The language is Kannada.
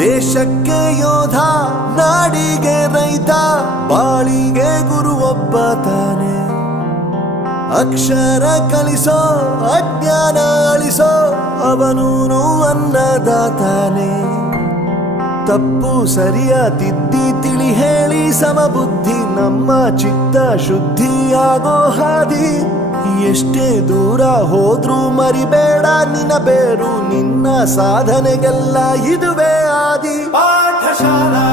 ದೇಶಕ್ಕೆ ಯೋಧ, ನಾಡಿಗೆ ರೈತ, ಬಾಳಿಗೆ ಗುರು ಒಬ್ಬ ತಾನೆ. ಅಕ್ಷರ ಕಲಿಸೋ, ಅಜ್ಞಾನ ಅಳಿಸೋ, ಅವನೂನು ಅನ್ನದಾತಾನೆ. ತಪ್ಪು ಸರಿಯ ತಿದ್ದಿ ತಿಳಿ ಹೇಳಿ ಸಮಬುದ್ಧಿ ನಮ್ಮ ಚಿತ್ತ ಶುದ್ಧಿಯಾಗೋ ಹಾದಿ. ಎಷ್ಟೇ ದೂರ ಹೋದ್ರೂ ಮರಿಬೇಡ ನಿನ್ನ ಬೇರು, ನಿನ್ನ ಸಾಧನೆಗೆಲ್ಲ ಇದುವೇ ಆದಿ. ಪಾಠಶಾಲಾ